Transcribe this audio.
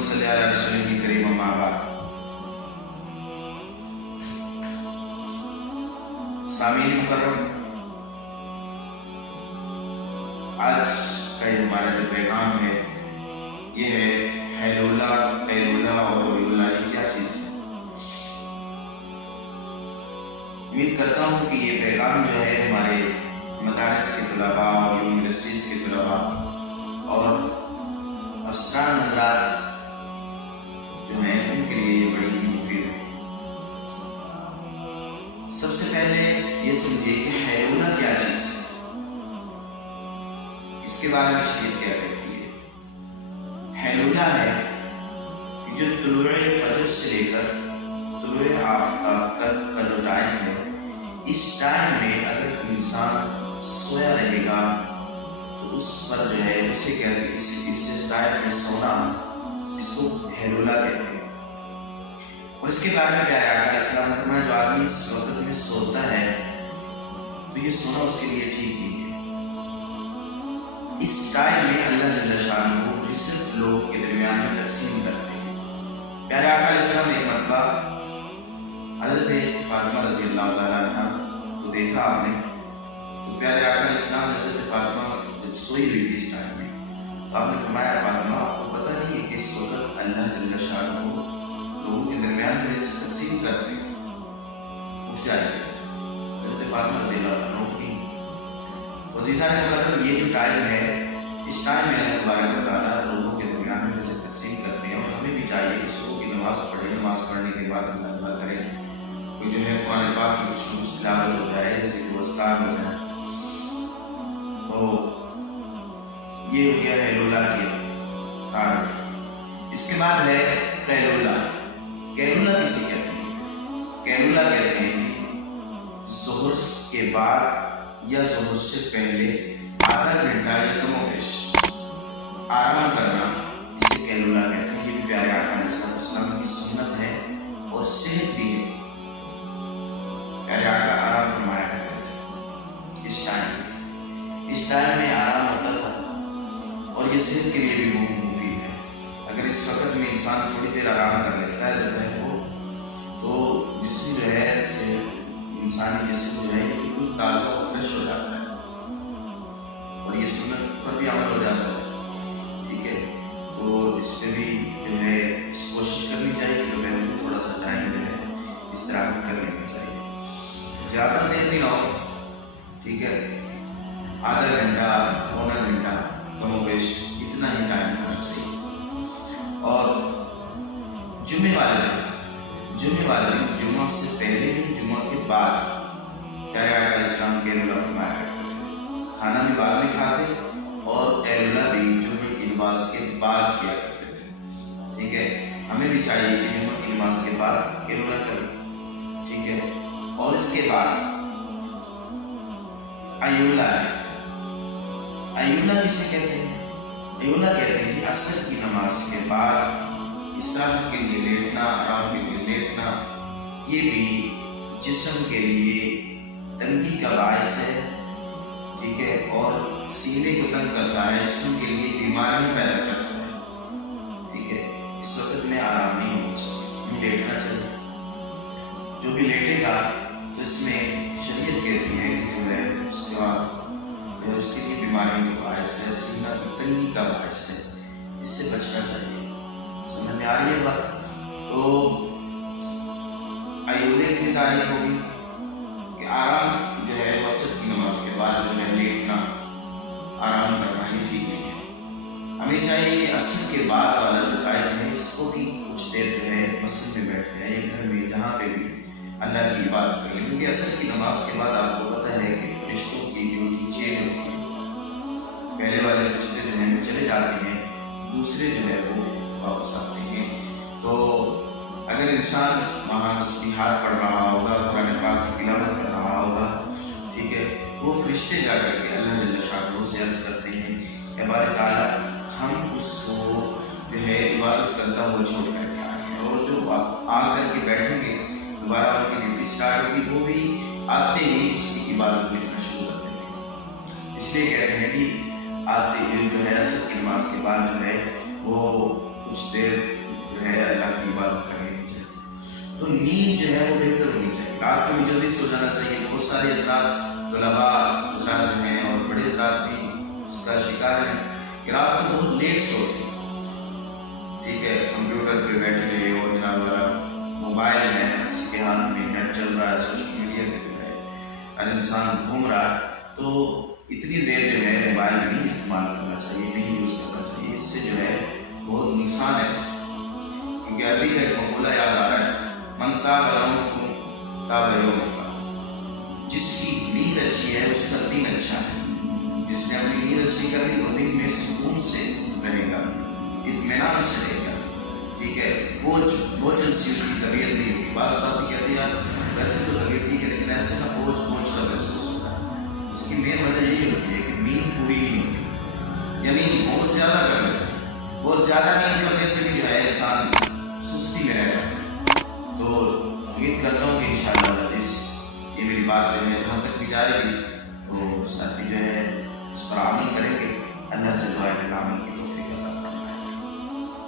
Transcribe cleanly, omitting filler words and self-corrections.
صلی علی رسول کریم اما بعد۔ سامعین مکرم، آج کا یہ ہمارا جو پیغام ہے یہ ہے حیلولہ، قیلولہ اور ویلولہ، یہ کیا چیز ہے؟ امید کرتا ہوں کہ یہ پیغام جو ہے ہمارے مدارس کے طلباء اور یونیورسٹیز کے طلباء اور افسران حضرات جو ہیں ان کے لیے یہ بڑی ہی مفید ہے۔ سب سے پہلے یہ سمجھیے کہ حیلولہ کیا چیز ہے، اس کے بارے میں شریعت کیا کہتی ہے۔ حیلولہ ہے کہ جو طلوع فجر سے لے کر طلوع آفتاب تک کا جو ٹائم ہے، اس ٹائم میں اگر انسان سویا رہے گا تو اس پر جو ہے اسے کہتے ہیں اس ٹائم میں سونا، اس کو حیلولہ کہتے ہیں۔ اور اس کے بارے میں پیارے آقا علیہ السلام نے فرمایا جو آدمی اس وقت میں سوتا ہے تو یہ سونا اس کے لیے ٹھیک نہیں ہے۔ اس ٹائم میں اللہ جل شانہ کو رزق لوگوں کے درمیان میں تقسیم کرتے ہیں۔ پیارے آقا علیہ السلام نے ایک مرتبہ حضرت فاطمہ رضی اللہ تعالیٰ عنہ کو دیکھا آپ نے، تو پیارے آقا علیہ السلام نے حضرت فاطمہ جب سوئی ہوئی تھی اس ٹائم میں تو آپ نے فرمایا فاطمہ آپ کو پتہ نہیں ہے کہ اس وقت اللہ جل شانہ کو لوگوں کے درمیان میں رزق تقسیم کرتے ہیں، اٹھ جائے۔ حضرت فاطمہ رضی اللہ تعالیٰ اٹھ گئی۔ عزیزان مکرم، یہ جو ٹائم ہے اس ٹائم میں اللہ تبارک و تعالیٰ لوگوں کے درمیان میں رزق تقسیم کرتے ہیں، اور ہمیں بھی چاہیے کہ صبح کی نماز پڑھے، نماز پڑھنے کے بعد اللہ کرے کوئی جو ہے قرآن پاک کی کچھ تلاوت ہو جائے، ذکر و اذکار ہو جائے۔ تو یہ ہو گیا حیلولہ کی تعارف۔ اس کے بعد ہے قیلولہ۔ قیلولہ کسے کہتے ہیں؟ قیلولہ کہتے ہیں کہ ظہر کے بعد یا ظہر سے پہلے آدھا گھنٹہ یا کم و بیش آرام کرنا، اسے قیلولہ کہتے ہیں۔ یہ بھی پیارے آقا علیہ السلام کی سنت ہے اور صحت بھی ہے۔ پیارے آقا آرام فرمایا کرتے تھے اس ٹائم میں آرام ہوتا تھا، اور یہ صحت کے لیے بھی بہت مفید ہے۔ اگر اس وقت میں انسان تھوڑی دیر آرام کر لیتا ہے جب ہے وہ، تو جسم جو ہے انسانی جسم جو ہے بالکل تازہ اور فریش ہو جاتا ہے، اور یہ سنت پر بھی عمل ہو جاتا ہے، ٹھیک ہے۔ تو اس پہ بھی جو ہے کوشش کرنی چاہیے کہ دوپہر میں تھوڑا سا ٹائم جو ہے استراحت کر لینی چاہیے، زیادہ دیر نہیں ہو، ٹھیک ہے۔ آدھا گھنٹہ، پونا گھنٹہ کم و بیش اتنا ہی ٹائم ہونا چاہیے۔ اور جمعے والے دن جمعہ سے پہلے بھی جمعہ کے بعد پیارے آقا علیہ السلام قیلولہ فرمایا کرتے تھے۔ کھانا بھی بعد میں کھاتے اور قیلولہ بھی جمعے کی نماز کے بعد کیا کرتے تھے، ٹھیک ہے۔ ہمیں بھی چاہیے کہ جمعہ کی نماز کے بعد قیلولہ کریں، ٹھیک ہے۔ اور اس کے بعد ایولہ ہے۔ ایولہ کسے کہتے ہیں؟ ایولہ کہتے ہیں کہ عصر کی نماز کے بعد استراحت کے لیے لیٹنا، آرام کے لیے لیٹنا، یہ بھی جسم کے لیے تنگی کا باعث ہے، ٹھیک ہے، اور سینے کو تنگ کرتا ہے، جسم کے لیے بیماریاں پیدا کرتا ہے، ٹھیک ہے۔ اس وقت میں آرام نہیں ہونا چاہیے، لیٹنا چاہیے۔ جو بھی لیٹے گا تو اس میں شریعت کہتی ہے کہ جو ہے اس کے بعد اس کے لیے بیماریوں کا باعث ہے، سینہ کی تنگی کا باعث ہے، اس سے بچنا چاہیے۔ سمجھ میں آ رہی ہے بات؟ تو ایولے کی بھی تعریف ہوگی کہ آرام جو ہے عصر کی نماز کے بعد جو ہے لیٹنا، آرام کرنا ہی ٹھیک نہیں ہے۔ ہمیں چاہیے کہ عصر کے بعد والا جو ٹائم ہے اس کو بھی کچھ دیر جو ہے مسجد میں بیٹھ جائے، گھر میں جہاں پہ بھی اللہ کی عبادت کر لیں، کیونکہ عصر کی نماز کے بعد آپ کو پتہ ہے کہ فرشتوں کی ڈیوٹی چینج ہوتی ہے۔ پہلے والے فرشتے جو ہیں وہ چلے جاتے ہیں، دوسرے جو ہے وہ واپس آتے ہیں۔ تو اگر انسان وہاں تسبیحات پڑھ رہا ہوگا، قرآن پاک کی تلاوت کر رہا ہوگا، ٹھیک ہے، وہ فرشتے جا کر کے اللہ جل شانہ سے عرض کرتے ہیں کہ بارے تعالیٰ ہم اس کو جو ہے عبادت کرتا ہوا چھوڑ کر کے آئے ہیں، اور جو آ کر کے بیٹھیں گے دوبارہ ان کی ڈیوٹی اسٹارٹ ہوگی، وہ بھی آتے ہی اس کی عبادت کرنا شروع کر دیں گے۔ اس لیے کہتے ہیں کہ آتے ہی جو ہے عصر کی نماز کے بعد جو ہے وہ کچھ دیر جو ہے اللہ کی عبادت کر لینی چاہیے. تو نیند جو ہے وہ بہتر ہونی چاہیے. رات کو بھی جلدی سو جانا چاہیے. بہت سارے حضرات طلباء حضرات جو ہیں اور بڑے حضرات بھی اس کا شکار ہیں کہ رات کو بہت لیٹ سوتے ہیں. ٹھیک ہے, کمپیوٹر پہ بیٹھ گئے اور جناب موبائل ہے, کسی کے ہاتھ میں نیٹ چل رہا ہے, سوشل میڈیا پہ جو ہے ہر انسان گھوم رہا ہے. تو اتنی دیر جو ہے موبائل نہیں استعمال کرنا چاہیے, نہیں یوز کرنا چاہیے. اس سے جو ہے بہت نقصان ہے. کیونکہ عربی کا ایک مقولہ یاد آ رہا ہے, من طاب نومہ طاب یومہ. جس کی نیند اچھی ہے اس کا دن اچھا ہے. جس نے اپنی نیند اچھی کر لی وہ دن میں سکون سے رہے گا, اطمینان سے رہے گا. ٹھیک ہے, بوجھل سی اس کی طبیعت نہیں ہوگی. بعض ساتھی کہتے ہیں یار ویسے تو طبیعت ٹھیک ہے لیکن ایسے نہ بوجھ سا محسوس ہوتا ہے. اس کی مین وجہ یہی ہوتی ہے کہ نیند پوری نہیں ہوتی, یعنی بہت زیادہ کر لیتے ہیں. بہت زیادہ نیند کرنے سے بھی جو ہے انسان سستی میں رہتا ہے. تو امید کرتا ہوں کہ انشاءاللہ العزیز یہ میری بات جو ہے جہاں تک بھی جائے گی تو ساتھی جو ہے اس پر عمل کریں گے. اللہ سے دعا ہے کہ عمل کی توفیق